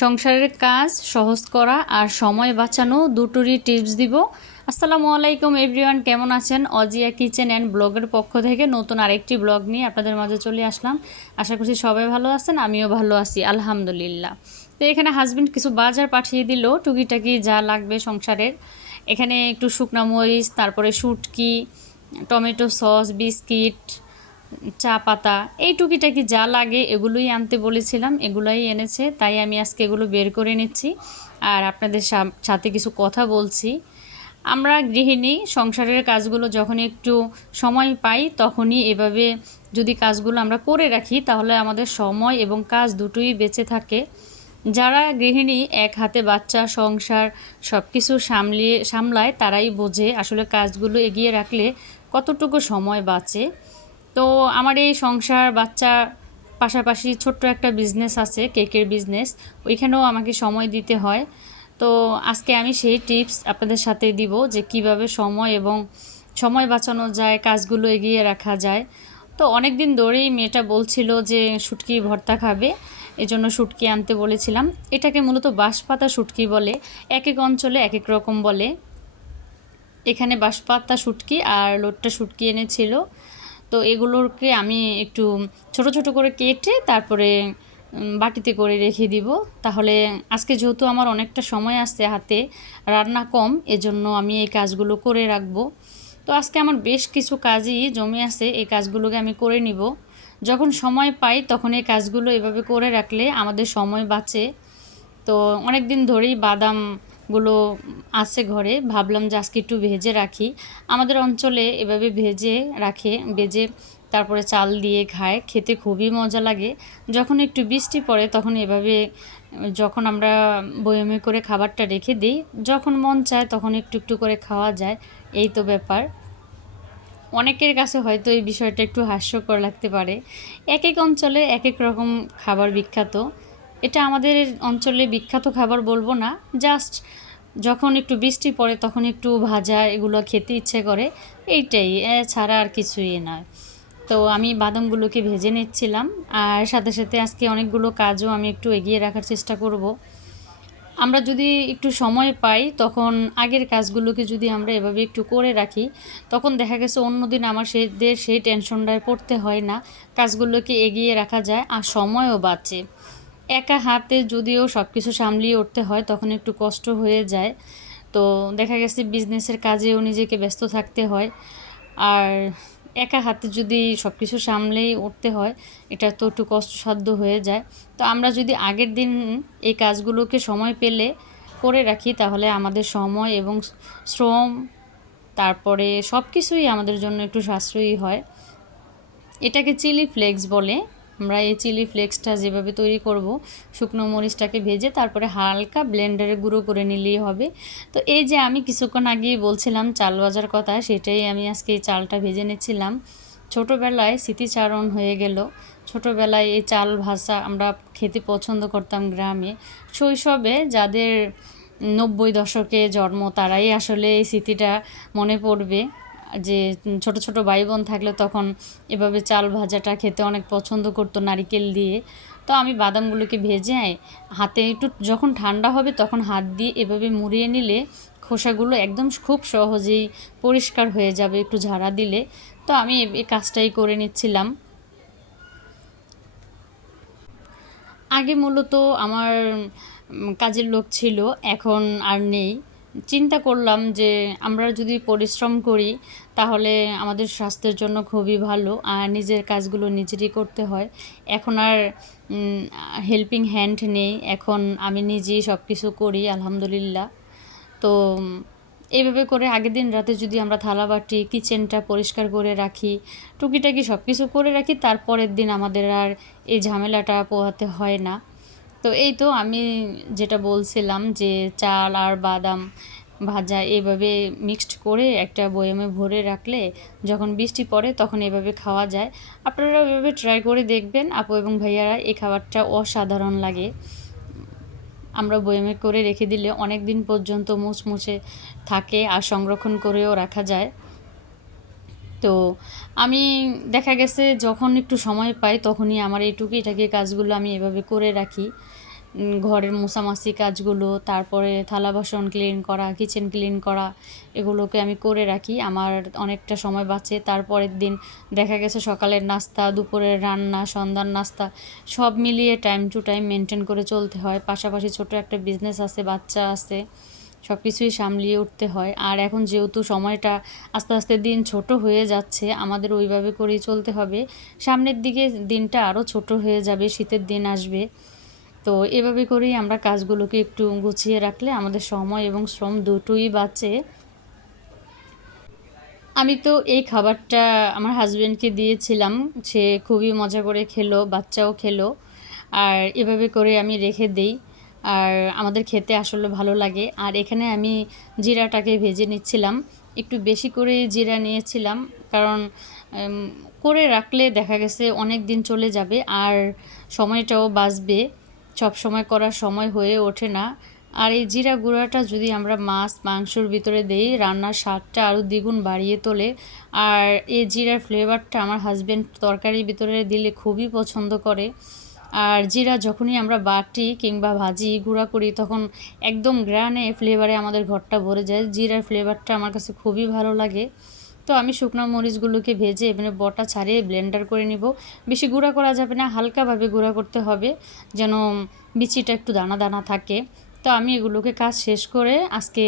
সংসারের কাজ সহজ করা আর সময় বাঁচানো দুটোরই টিপস দিব। আসসালামু আলাইকুম এভরিওয়ান, কেমন আছেন? অজিয়া কিচেন অ্যান্ড ব্লগের পক্ষ থেকে নতুন আরেকটি ব্লগ নিয়ে আপনাদের মাঝে চলে আসলাম। আশা করছি সবাই ভালো আছেন, আমিও ভালো আছি আলহামদুলিল্লাহ। তো এখানে হাজব্যান্ড কিছু বাজার পাঠিয়ে দিল, টুকিটাকি যা লাগবে সংসারের। এখানে একটু শুকনা মরিচ, তারপরে শুটকি, টমেটো সস, বিস্কিট, চা পাতা, এই টুকিটাকি যা লাগে এগুলোই আনতে বলেছিলাম, এগুলোই এনেছে। তাই আমি আজকে এগুলো বের করে নিচ্ছি আর আপনাদের সাথে কিছু কথা বলছি। আমরা গৃহিণী সংসারের কাজগুলো যখন একটু সময় পাই তখনই এভাবে যদি কাজগুলো আমরা করে রাখি তাহলে আমাদের সময় এবং কাজ দুটোই বেঁচে থাকে। যারা গৃহিণী এক হাতে বাচ্চা সংসার সব কিছু সামলায় তারাই বোঝে আসলে কাজগুলো এগিয়ে রাখলে কতটুকু সময় বাঁচে। তো আমার এই সংসার বাচ্চা পাশাপাশি ছোট্ট একটা বিজনেস আছে, কেকের বিজনেস, ওইখানেও আমাকে সময় দিতে হয়। তো আজকে আমি সেই টিপস আপনাদের সাথে দিব যে কিভাবে সময় বাঁচানো যায়, কাজগুলো এগিয়ে রাখা যায়। তো অনেক দিন ধরেই মেয়েটা বলছিল যে শুটকি ভর্তা খাবে, এজন্য শুটকি আনতে বলেছিলাম। এটাকে মূলত বাঁশপাতা শুটকি বলে, এক এক অঞ্চলে এক এক রকম বলে। এখানে বাঁশপাতা শুটকি আর লোট্টা শুটকি এনেছিল। তো এগুলোকে আমি একটু ছোট ছোট করে কেটে তারপরে বাটিতে করে রেখে দিব। তাহলে আজকে যেহেতু আমার অনেকটা সময় আসছে হাতে, রান্না কম, এজন্য আমি এই কাজগুলো করে রাখবো। তো আজকে আমার বেশ কিছু কাজই জমে আছে, এই কাজগুলোকে আমি করে নিব। যখন সময় পাই তখন এই কাজগুলো এভাবে করে রাখলে আমাদের সময় বাঁচে। তো অনেক দিন ধরেই বাদামগুলো আছে ঘরে, ভাবলাম যে আজকে একটু ভেজে রাখি। আমাদের অঞ্চলে এভাবে ভেজে রাখে, ভেজে তারপরে চাল দিয়ে খায়, খেতে খুবই মজা লাগে। যখন একটু বৃষ্টি পড়ে তখন এভাবে যখন আমরা বয়মে করে খাবারটা রেখে দিই, যখন মন চায় তখন একটু একটু করে খাওয়া যায়। এই তো ব্যাপার। অনেকের কাছে হয়তো এই বিষয়টা একটু হাস্যকর লাগতে পারে। এক এক অঞ্চলে এক এক রকম খাবার বিখ্যাত। এটা আমাদের অঞ্চলে বিখ্যাত খাবার বলবো না, জাস্ট যখন একটু বৃষ্টি পড়ে তখন একটু ভাজা এগুলো খেতে ইচ্ছে করে, এইটাই, ছাড়া আর কিছুই নয়। তো আমি বাদামগুলোকে ভেজে নিচ্ছিলাম আর সাথে সাথে আজকে অনেকগুলো কাজও আমি একটু এগিয়ে রাখার চেষ্টা করব। আমরা যদি একটু সময় পাই তখন আগের কাজগুলোকে যদি আমরা এভাবে একটু করে রাখি তখন দেখা গেছে অন্যদিন আমার সেই টেনশনটায় পড়তে হয় না, কাজগুলোকে এগিয়ে রাখা যায় আর সময়ও বাঁচে। একা হাতে যদিও সব কিছু সামলিয়ে উঠতে হয় তখন একটু কষ্ট হয়ে যায়। তো দেখা গেছে বিজনেসের কাজেও নিজেকে ব্যস্ত থাকতে হয়, আর একা হাতে যদি সব কিছু সামলেই উঠতে হয় এটা তো একটু কষ্টসাধ্য হয়ে যায়। তো আমরা যদি আগের দিন এই কাজগুলোকে সময় পেলে করে রাখি তাহলে আমাদের সময় এবং শ্রম, তারপরে সব কিছুই আমাদের জন্য একটু সাশ্রয়ী হয়। এটাকে চিলি ফ্লেক্স বলে। আমরা এই চিলি ফ্লেক্সটা যেভাবে তৈরি করব, শুকনো মরিচটাকে ভেজে তারপরে হালকা ব্লেন্ডারে গুঁড়ো করে নিলেই হবে। তো এই যে আমি কিছুক্ষণ আগেই বলছিলাম চাল ভাজার কথা, সেটাই আমি আজকে এই চালটা ভেজে নিচ্ছিলাম। ছোটোবেলায় স্মৃতিচারণ হয়ে গেল। ছোটোবেলায় এই চাল ভাজা আমরা খেতে পছন্দ করতাম গ্রামে। শৈশবে যাদের 90 দশকে জন্ম তারাই আসলে এই স্মৃতিটা মনে পড়বে, যে ছোট ছোট ভাই বোন থাকলে তখন এভাবে চাল ভাজাটা খেতে অনেক পছন্দ করতো নারিকেল দিয়ে। তো আমি বাদামগুলোকে ভেজে হাতে একটু যখন ঠান্ডা হবে তখন হাত দিয়ে এভাবে মুড়িয়ে নিলে খোসাগুলো একদম খুব সহজেই পরিষ্কার হয়ে যাবে একটু ঝাড়া দিলে। তো আমি এই কাজটাই করে নিচ্ছিলাম। আগে মূলত আমার কাজের লোক ছিল, এখন আর নেই। চিন্তা করলাম যে আমরা যদি পরিশ্রম করি তাহলে আমাদের স্বাস্থ্যের জন্য খুবই ভালো, আর নিজের কাজগুলো নিজেরই করতে হয়। এখন আর হেল্পিং হ্যান্ড নেই, এখন আমি নিজেই সব কিছু করি আলহামদুলিল্লাহ। তো এইভাবে করে আগের দিন রাতে যদি আমরা থালাবাটি কিচেনটা পরিষ্কার করে রাখি, টুকিটাকি সব কিছু করে রাখি, তারপরের দিন আমাদের আর এই ঝামেলাটা পোহাতে হয় না। তো এই তো আমি যেটা বলছিলাম যে চাল আর বাদাম ভাজা এভাবে মিক্সড করে একটা বয়ামে ভরে রাখলে যখন বৃষ্টি পড়ে তখন এভাবে খাওয়া যায়। আপনারা এভাবে ট্রাই করে দেখবেন আপু এবং ভাইয়ারা, এই খাবারটা অসাধারণ লাগে। আমরা বয়ামে করে রেখে দিলে অনেক দিন পর্যন্ত মুচমুচে থাকে আর সংরক্ষণ করেও রাখা যায়। তো আমি দেখা গেছে যখন একটু সময় পাই তখনই আমার এই টুকিটাকি কাজগুলো আমি এভাবে করে রাখি। ঘরের মোছামাছি কাজগুলো, তারপরে থালা বাসন ক্লিন করা, কিচেন ক্লিন করা, এগুলোকে আমি করে রাখি। আমার অনেকটা সময় বাঁচে। তারপরের দিন দেখা গেছে সকালের নাস্তা, দুপুরের রান্না, সন্ধ্যার নাস্তা সব মিলিয়ে টাইম টু টাইম মেনটেন করে চলতে হয়। পাশাপাশি ছোট একটা বিজনেস আছে, বাচ্চা আছে, সব কিছুই সামলিয়ে উঠতে হয়। আর এখন যেহেতু সময়টা আস্তে আস্তে দিন ছোট হয়ে যাচ্ছে, আমাদের ওইভাবে করেই চলতে হবে। সামনের দিকে দিনটা আরও ছোট হয়ে যাবে, শীতের দিন আসবে। তো এভাবে করেই আমরা কাজগুলোকে একটু গুছিয়ে রাখলে আমাদের সময় এবং শ্রম দুটোই বাঁচে। আমি তো এই খাবারটা আমার হাজব্যান্ডকে দিয়েছিলাম, সে খুবই মজা করে খেলো, বাচ্চাও খেলো। আর এভাবে করে আমি রেখে দেই, আর আমাদের খেতে আসলে ভালো লাগে। আর এখানে আমি জিরাটাকে ভেজে নিচ্ছিলাম, একটু বেশি করে জিরা নিয়েছিলাম, কারণ করে রাখলে দেখা গেছে অনেক দিন চলে যাবে আর সময়টাও বাঁচবে। সব সময় করার সময় হয়ে ওঠে না। আর এই জিরা গুঁড়াটা যদি আমরা মাছ মাংসর ভিতরে দেই, রান্নার স্বাদটা আরও দ্বিগুণ বাড়িয়ে তোলে। আর এই জিরার ফ্লেভারটা আমার হাজব্যান্ড তরকারির ভিতরে দিলে খুবই পছন্দ করে। আর জিরা যখনই আমরা বাটি কিংবা ভাজি গুঁড়া করি, তখন একদম গ্রানে ফ্লেভারে আমাদের ঘরটা ভরে যায়। জিরার ফ্লেভারটা আমার কাছে খুবই ভালো লাগে। তো আমি শুকনো মরিচগুলোকে ভেজে এখানে বটা ছাড়িয়ে ব্লেন্ডার করে নিব। বেশি গুঁড়া করা যাবে না, হালকাভাবে গুঁড়া করতে হবে, যেন বিচিটা একটু দানা দানা থাকে। তো আমি এগুলোকে কাজ শেষ করে আজকে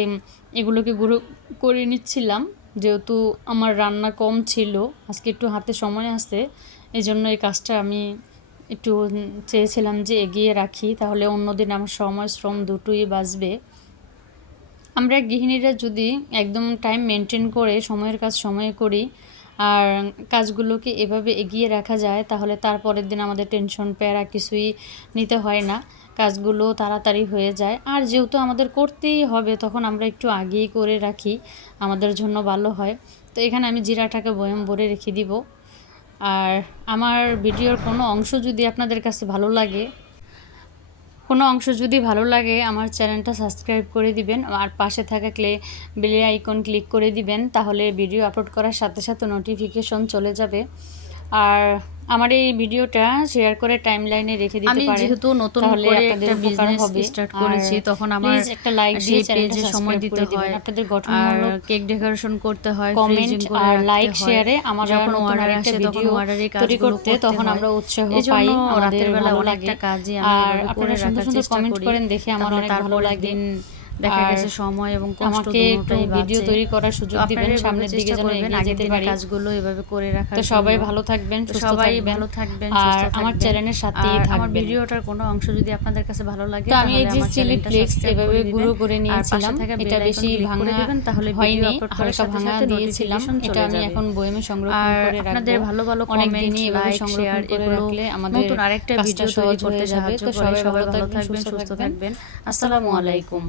এগুলোকে গুঁড়ো করে নিচ্ছিলাম। যেহেতু আমার রান্না কম ছিল, আজকে একটু হাতে সময় আছে, এই জন্য এই কাজটা আমি একটু চেয়েছিলাম যে এগিয়ে রাখি, তাহলে অন্যদিন আমার সময় শ্রম দুটোই বাঁচবে। আমরা গৃহিণীরা যদি একদম টাইম মেনটেন করে সময়ের কাজ সময়ে করি আর কাজগুলোকে এভাবে এগিয়ে রাখা যায়, তাহলে তারপরের দিন আমাদের টেনশন প্যারা কিছুই নিতে হয় না, কাজগুলো তাড়াতাড়ি হয়ে যায়। আর যেহেতু আমাদের করতেই হবে, তখন আমরা একটু আগেই করে রাখি, আমাদের জন্য ভালো হয়। তো এখানে আমি জিরাটাকে বয়ম ভরে রেখে দিব। আর আমার ভিডিওর কোনো অংশ যদি আপনাদের কাছে ভালো লাগে, আমার চ্যানেলটা সাবস্ক্রাইব করে দিবেন আর পাশে থাকা বেল আইকন ক্লিক করে দিবেন, তাহলে ভিডিও আপলোড করার সাথে সাথে নোটিফিকেশন চলে যাবে। আর আমার এই ভিডিওটা শেয়ার করে টাইমলাইনে রেখে দিতে পারেন। আমি যেহেতু নতুন করে একটা বিজনেস স্টার্ট করেছি, তখন আমার একটা লাইক দিয়ে পেজে সময় দিতে হয়, আপনাদের গঠনমূলক কেক ডেকোরেশন করতে হয়, কমেন্ট আর লাইক শেয়ারে আমার যখন অর্ডার আসে তখন অর্ডারে তৈরি করতে তখন আমরা উৎসাহ পাই, আমাদের বেলা অনেকটা কাজই আমি করে রাখার চেষ্টা করি। দেখে আমার অনেক ভালো লাগে। দেখা গেছে সময় এবং কষ্ট আমাকে একটু ভিডিও তৈরি করার সুযোগ দিবেন, সামনের দিকে যেন এগিয়ে যেতে পারি, কাজগুলো এভাবে করে রাখার। তো সবাই ভালো থাকবেন, সবাই ভালো থাকবেন, আর আমার চ্যানেলের সাথেই থাকবেন। আমার ভিডিওটার কোনো অংশ যদি আপনাদের কাছে ভালো লাগে, তো আমি এই যে চিলি ফ্লেক্স এভাবে গুঁড়ো করে নিয়েছিলাম, এটা বেশি ভাঙা তাহলে হয়নি, হালকা ভাঙা দিয়েছিলাম। এটা আমি এখন বয়মে সংরক্ষণ করে রাখবো। আপনাদের ভালো ভালো কমেন্ট, লাইক, শেয়ার এগুলো রাখলে আমাদের নতুন আরেকটা ভিডিও তৈরি করতে সাহায্য করে। সবাই ভালো থাকবেন, সুস্থ থাকবেন। আসসালামু আলাইকুম।